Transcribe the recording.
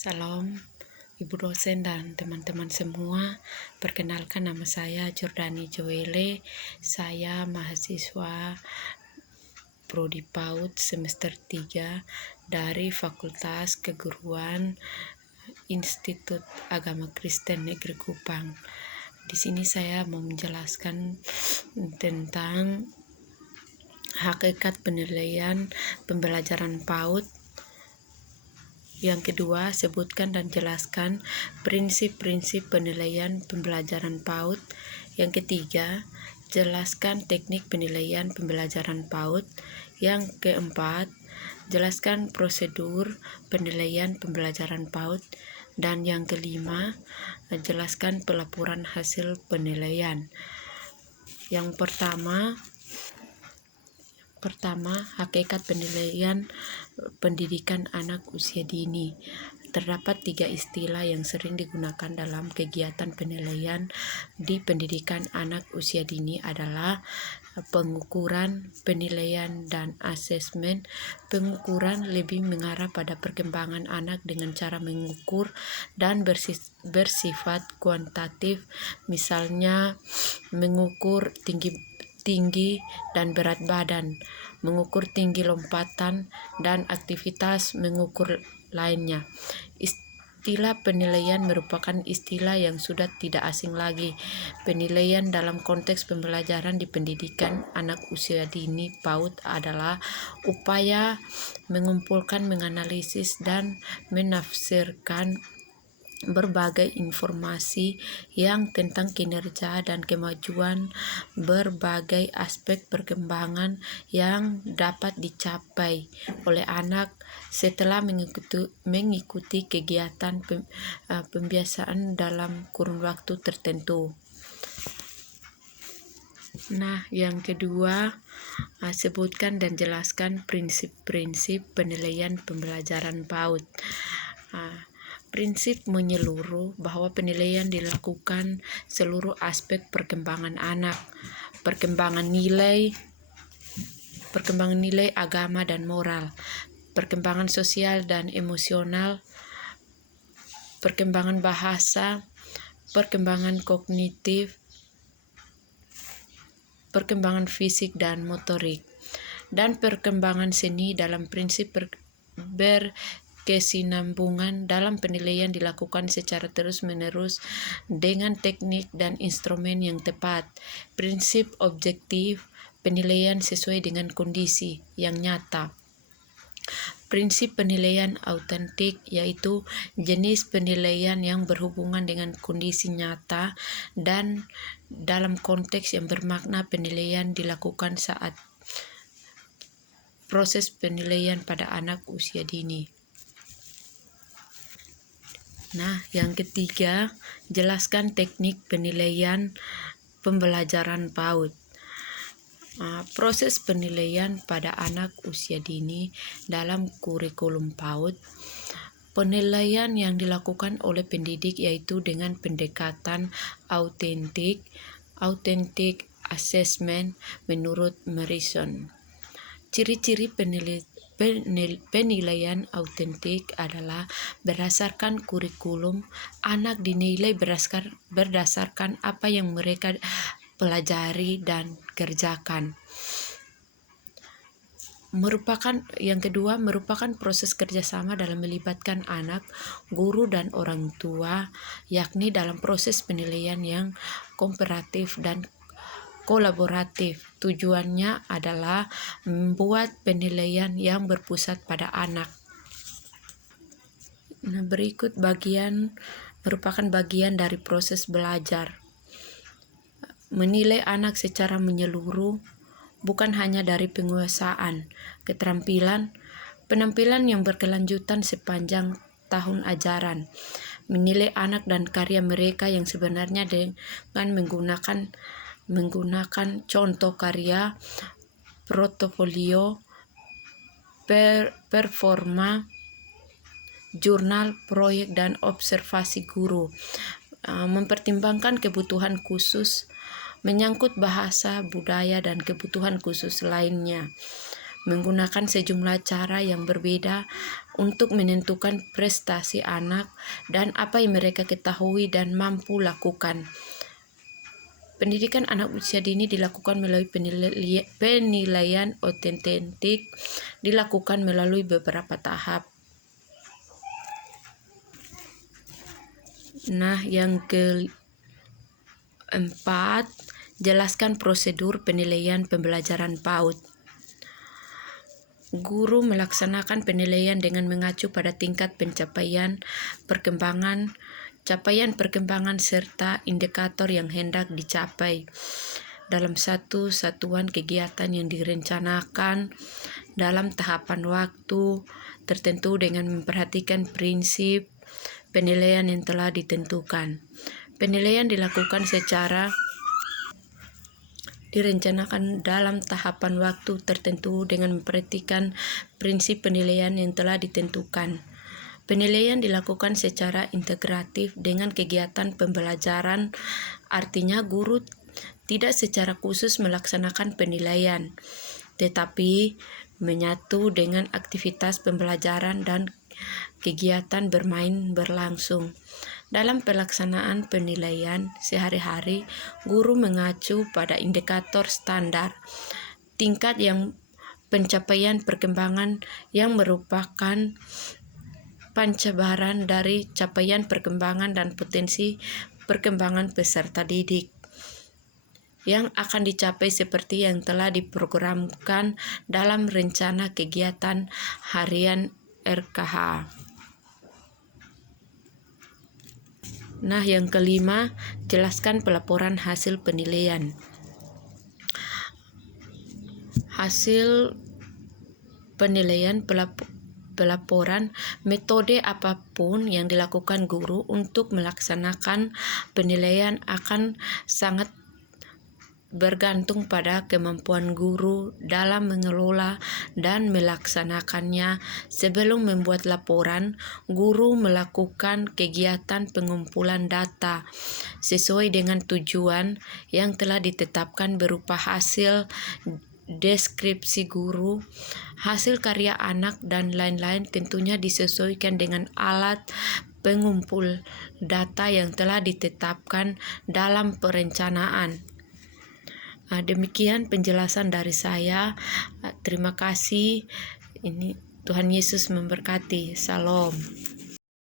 Salam Ibu dosen dan teman-teman semua. Perkenalkan, nama saya Jordani Joelle. Saya mahasiswa Prodi PAUD semester 3 dari Fakultas Keguruan Institut Agama Kristen Negeri Kupang. Di sini saya mau menjelaskan tentang hakikat penilaian pembelajaran PAUD. Yang kedua, sebutkan dan jelaskan prinsip-prinsip penilaian pembelajaran PAUD. Yang ketiga, jelaskan teknik penilaian pembelajaran PAUD. Yang keempat, jelaskan prosedur penilaian pembelajaran PAUD. Dan yang kelima, jelaskan pelaporan hasil penilaian. Yang pertama, hakikat penilaian pendidikan anak usia dini. Terdapat 3 istilah yang sering digunakan dalam kegiatan penilaian di pendidikan anak usia dini adalah pengukuran, penilaian, dan asesmen. Pengukuran lebih mengarah pada perkembangan anak dengan cara mengukur dan bersifat kuantitatif, misalnya mengukur tinggi dan berat badan, mengukur tinggi lompatan, dan aktivitas mengukur lainnya. Istilah penilaian merupakan istilah yang sudah tidak asing lagi. Penilaian dalam konteks pembelajaran di pendidikan anak usia dini PAUD adalah upaya mengumpulkan, menganalisis, dan menafsirkan berbagai informasi yang tentang kinerja dan kemajuan berbagai aspek perkembangan yang dapat dicapai oleh anak setelah mengikuti kegiatan pembiasaan dalam kurun waktu tertentu. Yang kedua, sebutkan dan jelaskan prinsip-prinsip penilaian pembelajaran PAUD. Prinsip menyeluruh bahwa penilaian dilakukan seluruh aspek perkembangan anak, perkembangan nilai agama dan moral, perkembangan sosial dan emosional, perkembangan bahasa, perkembangan kognitif, perkembangan fisik dan motorik, dan perkembangan seni. Dalam prinsip berkesinambungan dalam penilaian dilakukan secara terus-menerus dengan teknik dan instrumen yang tepat. Prinsip objektif penilaian sesuai dengan kondisi yang nyata. Prinsip penilaian autentik, yaitu jenis penilaian yang berhubungan dengan kondisi nyata dan dalam konteks yang bermakna. Penilaian dilakukan saat proses penilaian pada anak usia dini. Yang ketiga, jelaskan teknik penilaian pembelajaran PAUD. Proses penilaian pada anak usia dini dalam kurikulum PAUD. Penilaian yang dilakukan oleh pendidik yaitu dengan pendekatan autentik assessment menurut Morrison. Ciri-ciri penilaian autentik adalah berdasarkan kurikulum. Anak dinilai berdasarkan apa yang mereka pelajari dan kerjakan. Yang kedua, merupakan proses kerjasama dalam melibatkan anak, guru, dan orang tua, yakni dalam proses penilaian yang kooperatif dan kolaboratif. Tujuannya adalah membuat penilaian yang berpusat pada anak. Berikut merupakan bagian dari proses belajar. Menilai anak secara menyeluruh, bukan hanya dari penguasaan, penampilan yang berkelanjutan sepanjang tahun ajaran. Menilai anak dan karya mereka yang sebenarnya dengan menggunakan contoh karya, portofolio, performa, jurnal, proyek, dan observasi guru. Mempertimbangkan kebutuhan khusus menyangkut bahasa, budaya, dan kebutuhan khusus lainnya. menggunakan sejumlah cara yang berbeda untuk menentukan prestasi anak dan apa yang mereka ketahui dan mampu lakukan. Pendidikan anak usia dini dilakukan melalui penilaian otentik, dilakukan melalui beberapa tahap. Nah, yang keempat, jelaskan prosedur penilaian pembelajaran PAUD. Guru melaksanakan penilaian dengan mengacu pada tingkat pencapaian, capaian perkembangan serta indikator yang hendak dicapai dalam satu satuan kegiatan yang direncanakan dalam tahapan waktu tertentu dengan memperhatikan prinsip penilaian yang telah ditentukan. Penilaian dilakukan secara direncanakan dalam tahapan waktu tertentu dengan memperhatikan prinsip penilaian yang telah ditentukan. Penilaian dilakukan secara integratif dengan kegiatan pembelajaran, artinya guru tidak secara khusus melaksanakan penilaian, tetapi menyatu dengan aktivitas pembelajaran dan kegiatan bermain berlangsung. Dalam pelaksanaan penilaian sehari-hari, guru mengacu pada indikator standar, tingkat yang pencapaian perkembangan yang merupakan pancabaran dari capaian perkembangan dan potensi perkembangan peserta didik yang akan dicapai seperti yang telah diprogramkan dalam rencana kegiatan harian RKH. Nah, yang kelima, jelaskan pelaporan hasil penilaian. Hasil penilaian pelaporan metode apapun yang dilakukan guru untuk melaksanakan penilaian akan sangat bergantung pada kemampuan guru dalam mengelola dan melaksanakannya. Sebelum membuat laporan, guru melakukan kegiatan pengumpulan data sesuai dengan tujuan yang telah ditetapkan berupa hasil deskripsi guru, hasil karya anak, dan lain-lain, tentunya disesuaikan dengan alat pengumpul data yang telah ditetapkan dalam perencanaan. Demikian penjelasan dari saya. Terima kasih. Tuhan Yesus memberkati. Salam.